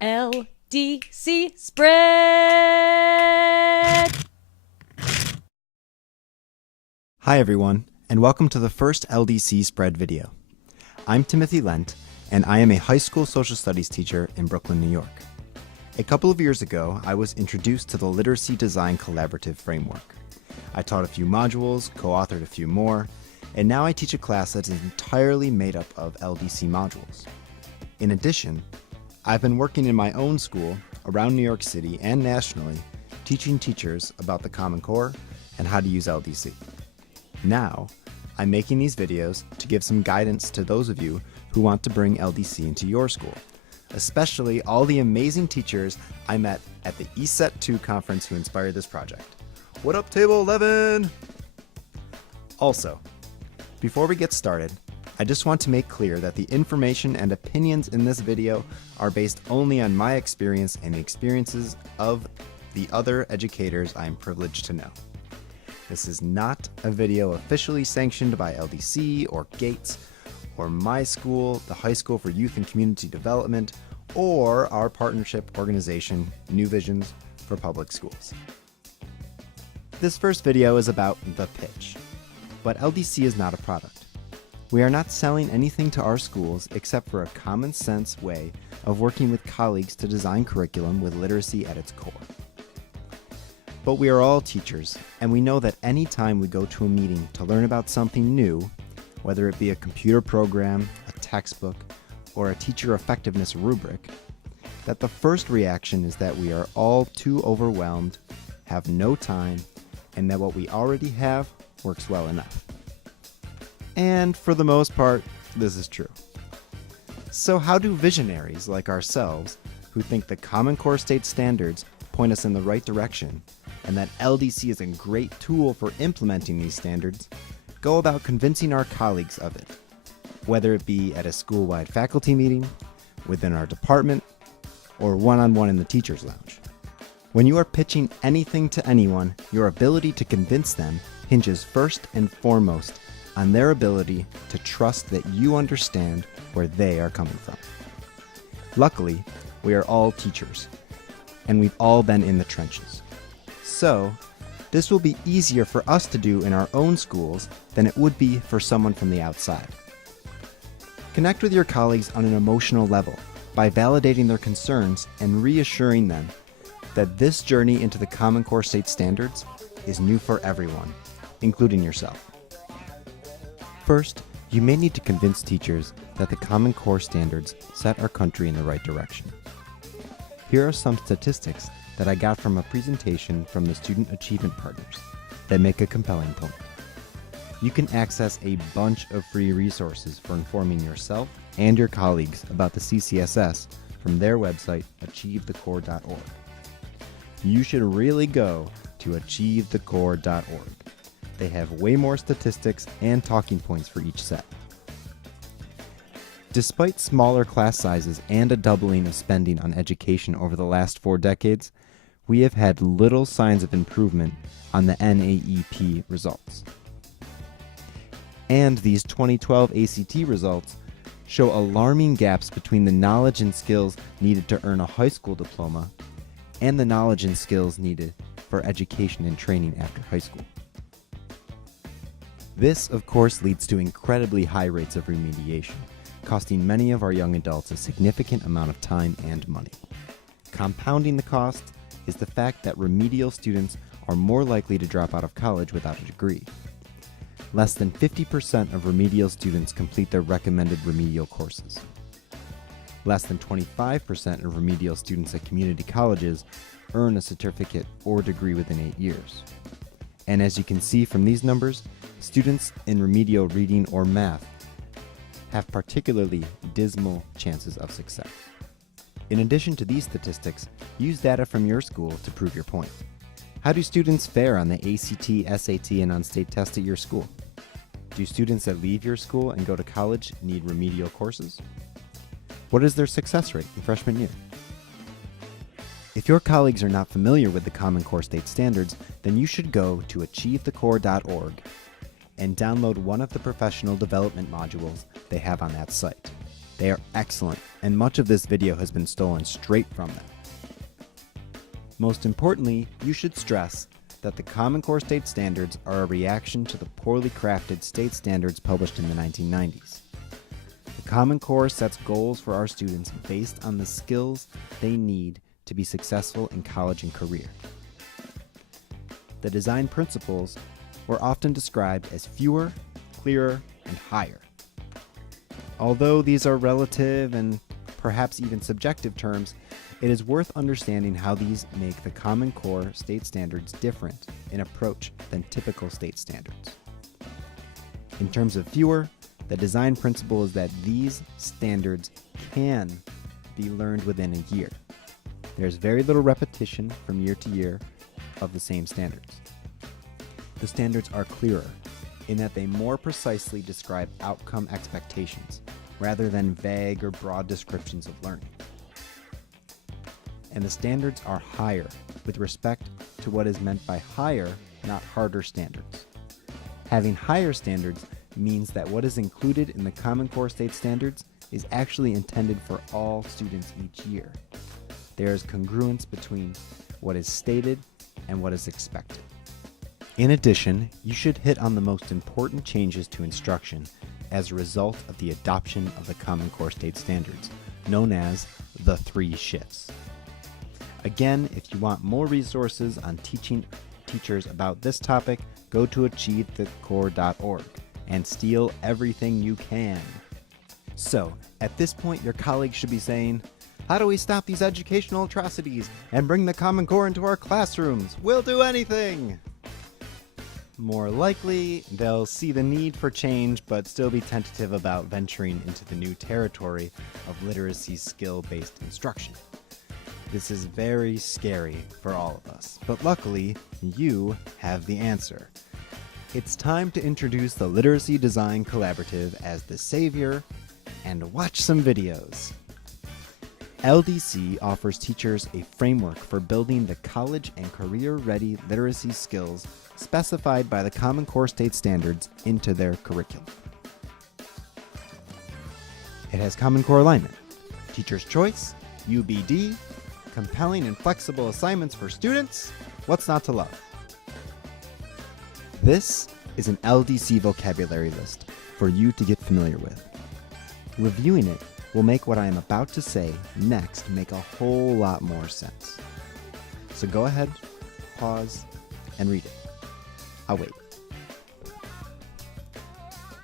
LDC spread. Hi everyone, and welcome to the first LDC spread video. I'm Timothy Lent, and I am a high school social studies teacher in Brooklyn, New York. A couple of years ago, I was introduced to the Literacy Design Collaborative Framework. I taught a few modules, co-authored a few more, and now I teach a class that is entirely made up of LDC modules. In addition, I've been working in my own school around New York City and nationally, teaching teachers about the Common Core and how to use LDC. Now, I'm making these videos to give some guidance to those of you who want to bring LDC into your school, especially all the amazing teachers I met at the ESET 2 conference who inspired this project. What up, Table 11? Also, before we get started, I just want to make clear that the information and opinions in this video are based only on my experience and the experiences of the other educators I am privileged to know. This is not a video officially sanctioned by LDC or GATES or my school, the High School for Youth and Community Development, or our partnership organization, New Visions for Public Schools. This first video is about the pitch, but LDC is not a product. We are not selling anything to our schools except for a common sense way of working with colleagues to design curriculum with literacy at its core. But we are all teachers, and we know that any time we go to a meeting to learn about something new, whether it be a computer program, a textbook, or a teacher effectiveness rubric, that the first reaction is that we are all too overwhelmed, have no time, and that what we already have works well enough. And for the most part, this is true. So how do visionaries like ourselves, who think the Common Core state standards point us in the right direction, and that LDC is a great tool for implementing these standards, go about convincing our colleagues of it, whether it be at a school-wide faculty meeting, within our department, or one-on-one in the teacher's lounge? When you are pitching anything to anyone, your ability to convince them hinges first and foremost on their ability to trust that you understand where they are coming from. Luckily, we are all teachers, and we've all been in the trenches. So, this will be easier for us to do in our own schools than it would be for someone from the outside. Connect with your colleagues on an emotional level by validating their concerns and reassuring them that this journey into the Common Core state standards is new for everyone, including yourself. First, you may need to convince teachers that the Common Core standards set our country in the right direction. Here are some statistics that I got from a presentation from the Student Achievement Partners that make a compelling point. You can access a bunch of free resources for informing yourself and your colleagues about the CCSS from their website, achievethecore.org. You should really go to achievethecore.org. They have way more statistics and talking points for each set. Despite smaller class sizes and a doubling of spending on education over the last 4 decades, we have had little signs of improvement on the NAEP results. And these 2012 ACT results show alarming gaps between the knowledge and skills needed to earn a high school diploma and the knowledge and skills needed for education and training after high school. This, of course, leads to incredibly high rates of remediation, costing many of our young adults a significant amount of time and money. Compounding the cost is the fact that remedial students are more likely to drop out of college without a degree. Less than 50% of remedial students complete their recommended remedial courses. Less than 25% of remedial students at community colleges earn a certificate or degree within 8 years. And as you can see from these numbers, students in remedial reading or math have particularly dismal chances of success. In addition to these statistics, use data from your school to prove your point. How do students fare on the ACT, SAT, and on-state test at your school? Do students that leave your school and go to college need remedial courses? What is their success rate in freshman year? If your colleagues are not familiar with the Common Core state standards, then you should go to achievethecore.org and download one of the professional development modules they have on that site. They are excellent, and much of this video has been stolen straight from them. Most importantly, you should stress that the Common Core state standards are a reaction to the poorly crafted state standards published in the 1990s. The Common Core sets goals for our students based on the skills they need to be successful in college and career. The design principles were often described as fewer, clearer, and higher. Although these are relative and perhaps even subjective terms, it is worth understanding how these make the Common Core state standards different in approach than typical state standards. In terms of fewer, the design principle is that these standards can be learned within a year. There's very little repetition from year to year of the same standards. The standards are clearer in that they more precisely describe outcome expectations rather than vague or broad descriptions of learning. And the standards are higher with respect to what is meant by higher, not harder standards. Having higher standards means that what is included in the Common Core state standards is actually intended for all students each year. There is congruence between what is stated and what is expected. In addition, you should hit on the most important changes to instruction as a result of the adoption of the Common Core state standards, known as the 3 shifts. Again, if you want more resources on teaching teachers about this topic, go to achievethecore.org and steal everything you can. So, at this point, your colleagues should be saying, how do we stop these educational atrocities and bring the Common Core into our classrooms? We'll do anything! More likely, they'll see the need for change but still be tentative about venturing into the new territory of literacy skill-based instruction. This is very scary for all of us, but luckily, you have the answer. It's time to introduce the Literacy Design Collaborative as the savior and watch some videos. LDC offers teachers a framework for building the college and career-ready literacy skills specified by the Common Core state standards into their curriculum. It has Common Core alignment, teacher's choice, UBD, compelling and flexible assignments for students. What's not to love? This is an LDC vocabulary list for you to get familiar with. Reviewing it will make what I am about to say next make a whole lot more sense. So go ahead, pause, and read it. I'll wait.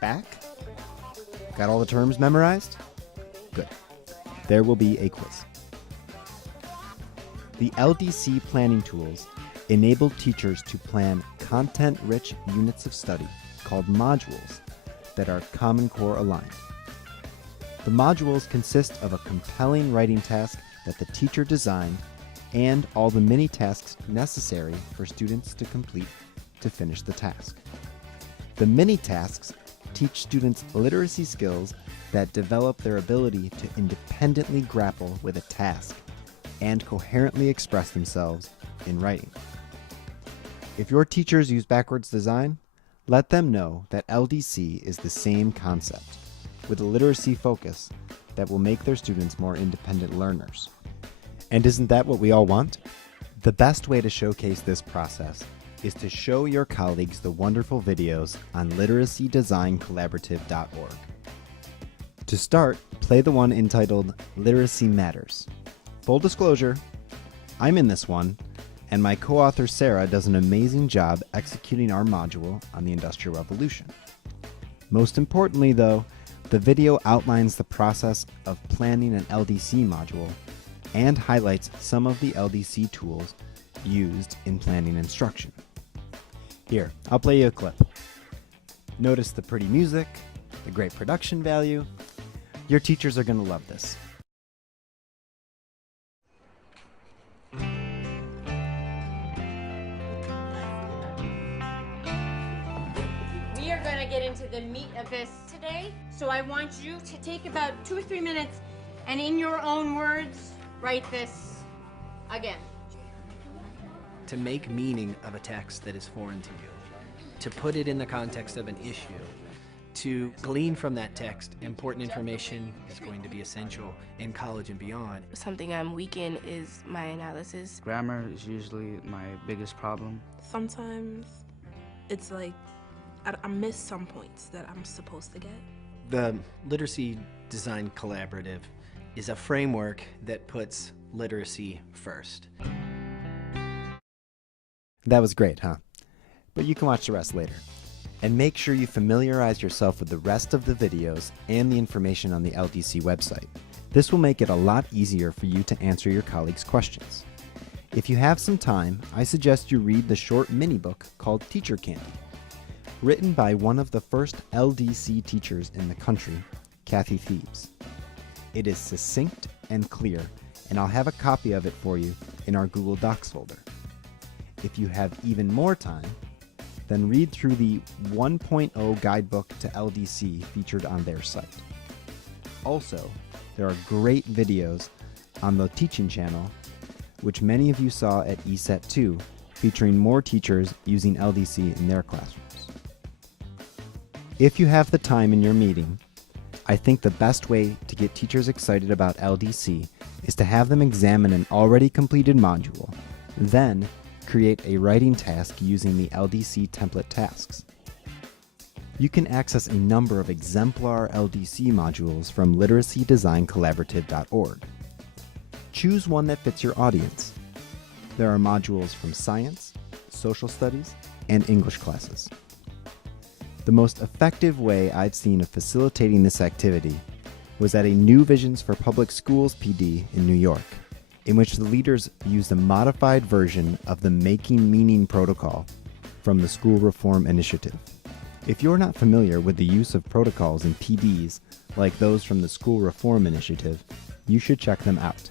Back? Got all the terms memorized? Good. There will be a quiz. The LDC planning tools enable teachers to plan content-rich units of study called modules that are Common Core aligned. The modules consist of a compelling writing task that the teacher designed and all the mini tasks necessary for students to complete to finish the task. The mini tasks teach students literacy skills that develop their ability to independently grapple with a task and coherently express themselves in writing. If your teachers use backwards design, let them know that LDC is the same concept, with a literacy focus that will make their students more independent learners. And isn't that what we all want? The best way to showcase this process is to show your colleagues the wonderful videos on literacydesigncollaborative.org. To start, play the one entitled Literacy Matters. Full disclosure, I'm in this one, and my co-author Sarah does an amazing job executing our module on the Industrial Revolution. Most importantly, though, the video outlines the process of planning an LDC module and highlights some of the LDC tools used in planning instruction. Here, I'll play you a clip. Notice the pretty music, the great production value. Your teachers are going to love this. We are going to get into the meat of this today, so I want you to take about 2 or 3 minutes and in your own words, write this again. To make meaning of a text that is foreign to you, to put it in the context of an issue, to glean from that text important information is going to be essential in college and beyond. Something I'm weak in is my analysis. Grammar is usually my biggest problem. Sometimes it's like I miss some points that I'm supposed to get. The Literacy Design Collaborative is a framework that puts literacy first. That was great, huh? But you can watch the rest later. And make sure you familiarize yourself with the rest of the videos and the information on the LDC website. This will make it a lot easier for you to answer your colleagues' questions. If you have some time, I suggest you read the short mini-book called Teacher Candy, written by one of the first LDC teachers in the country, Kathy Thebes. It is succinct and clear, and I'll have a copy of it for you in our Google Docs folder. If you have even more time, then read through the 1.0 guidebook to LDC featured on their site. Also, there are great videos on the teaching channel, which many of you saw at ESET 2, featuring more teachers using LDC in their classrooms. If you have the time in your meeting, I think the best way to get teachers excited about LDC is to have them examine an already completed module, then create a writing task using the LDC template tasks. You can access a number of exemplar LDC modules from literacydesign.collaborative.org. Choose one that fits your audience. There are modules from science, social studies, and English classes. The most effective way I've seen of facilitating this activity was at a New Visions for Public Schools PD in New York, in which the leaders used a modified version of the Making Meaning protocol from the School Reform Initiative. If you're not familiar with the use of protocols in PDs like those from the School Reform Initiative, you should check them out.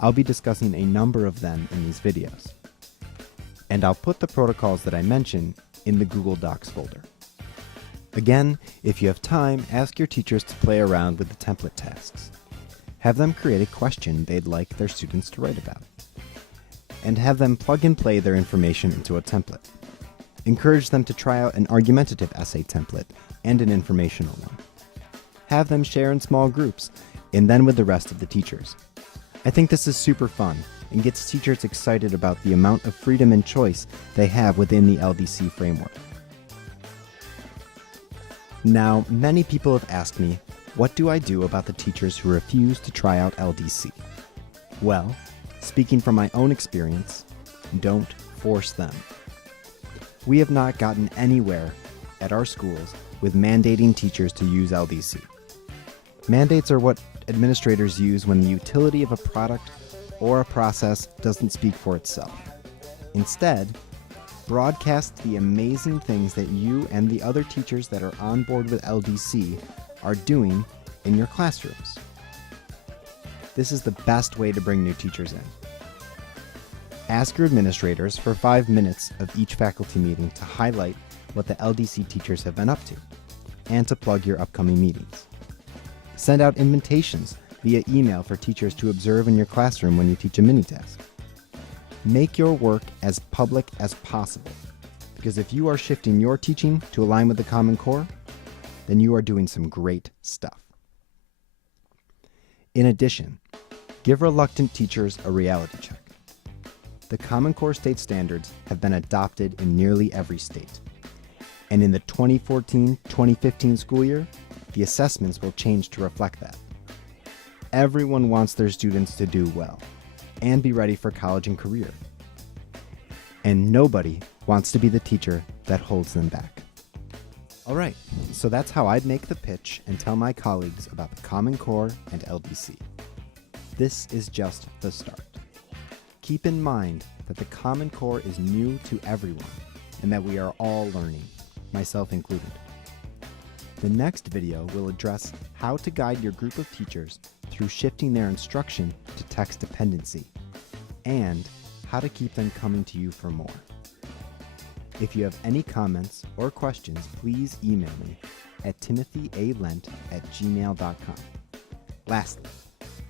I'll be discussing a number of them in these videos. And I'll put the protocols that I mention in the Google Docs folder. Again, if you have time, ask your teachers to play around with the template tasks. Have them create a question they'd like their students to write about, and have them plug and play their information into a template. Encourage them to try out an argumentative essay template and an informational one. Have them share in small groups, and then with the rest of the teachers. I think this is super fun and gets teachers excited about the amount of freedom and choice they have within the LDC framework. Now, many people have asked me, what do I do about the teachers who refuse to try out LDC? Well, speaking from my own experience, don't force them. We have not gotten anywhere at our schools with mandating teachers to use LDC. Mandates are what administrators use when the utility of a product or a process doesn't speak for itself. Instead, broadcast the amazing things that you and the other teachers that are on board with LDC are doing in your classrooms. This is the best way to bring new teachers in. Ask your administrators for 5 minutes of each faculty meeting to highlight what the LDC teachers have been up to, and to plug your upcoming meetings. Send out invitations via email for teachers to observe in your classroom when you teach a mini-task. Make your work as public as possible, because if you are shifting your teaching to align with the Common Core, then you are doing some great stuff. In addition, give reluctant teachers a reality check. The Common Core state standards have been adopted in nearly every state. And in the 2014-2015 school year, the assessments will change to reflect that. Everyone wants their students to do well and be ready for college and career. And nobody wants to be the teacher that holds them back. All right, so that's how I'd make the pitch and tell my colleagues about the Common Core and LDC. This is just the start. Keep in mind that the Common Core is new to everyone and that we are all learning, myself included. The next video will address how to guide your group of teachers through shifting their instruction to text dependency, and how to keep them coming to you for more. If you have any comments or questions, please email me at timothya.lent@gmail.com. Lastly,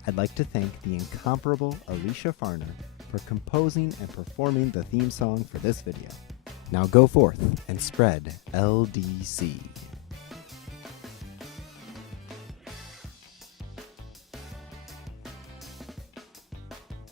I'd like to thank the incomparable Alicia Farner for composing and performing the theme song for this video. Now go forth and spread LDC.